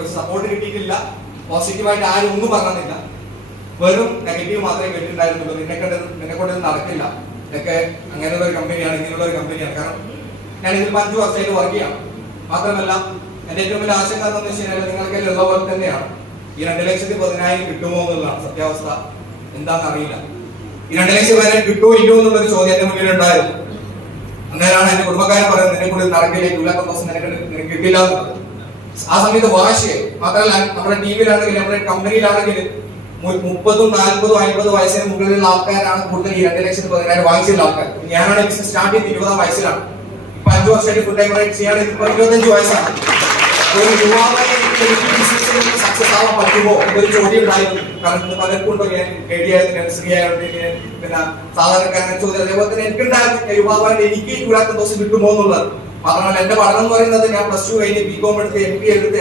ഒരു സപ്പോർട്ട് കിട്ടിയിട്ടില്ല, പോസിറ്റീവായിട്ട് ആരും ഒന്നും പറഞ്ഞില്ല, വെറും നെഗറ്റീവ് മാത്രമേ കേട്ടിട്ടുണ്ടായിരുന്നുള്ളൂ. നിന്നെ കൊണ്ട് നടക്കില്ല, ഇതൊക്കെ അങ്ങനെയുള്ള ഒരു കമ്പനിയാണ്, ഇങ്ങനെയുള്ള ഒരു കമ്പനിയാണ്. കാരണം ഞാൻ ഇതിൽ 5 വർഷമായിട്ട് വർക്ക് ചെയ്യാം. മാത്രമല്ല എന്റെ ഏറ്റവും വലിയ ആശങ്ക എന്താണെന്ന് വെച്ച് കഴിഞ്ഞാൽ നിങ്ങൾക്ക് ഉള്ള പോലെ തന്നെയാണ് ഈ 2,10,000 കിട്ടുമോ എന്നുള്ളതാണ് സത്യാവസ്ഥ. എന്താണെന്ന് അറിയില്ല. ഈ 2,10,000 കിട്ടുമോ ഇല്ലയോ എന്നുള്ളൊരു ചോദ്യം എന്റെ മുന്നിൽ ഉണ്ടായിരുന്നു. അന്നേരമാണ് എന്റെ കുടുംബക്കാരൻ പറയുന്നത് നിന്നെ കൂടി നടക്കില്ല, 2,10,000 നിനക്ക് കിട്ടില്ല എന്നുള്ളത്. ആ സമയത്ത് വാശിയായി. മാത്രമല്ല നമ്മുടെ ടീമിലാണെങ്കിൽ നമ്മുടെ കമ്പനിയിലാണെങ്കിൽ 30, 40, 50 വയസ്സിന് മുകളിലുള്ള ആൾക്കാരാണ് കൂടുതൽ ഈ 2,10,000 വാങ്ങിച്ചുള്ള ആൾക്കാർ. ഞാനാണ് ബിസിനസ് സ്റ്റാർട്ട് ചെയ്ത് 20-ആം വയസ്സിലാണ്. ഇപ്പൊ 5 വർഷമായിട്ട് ഫുൾ ടൈം റൈറ്റ് ചെയ്യാൻ ഇപ്പൊ 25 വയസ്സാണ്. ഒരു യുവാവായി സക്സസ് ആവാൻ പറ്റുമോ എന്നൊരു ചോദ്യം ഉണ്ടായിരുന്നു. കാരണം പലർക്കും ഉണ്ടോ, ഞാൻ കേടിയായിരുന്നു, സ്ത്രീ ആയതുകൊണ്ട് പിന്നെ സാധാരണക്കാരനെ ചോദ്യം. അതേപോലെ തന്നെ എനിക്കുണ്ടായിരുന്നു യുവാവായിട്ട് എനിക്ക് 2,10,000 കിട്ടുമോ എന്നുള്ളത്. മാത്രമല്ല എന്റെ പഠനം എന്ന് പറയുന്നത് ഞാൻ +2 കഴിഞ്ഞ് BCom എടുത്ത് MBA എടുത്ത്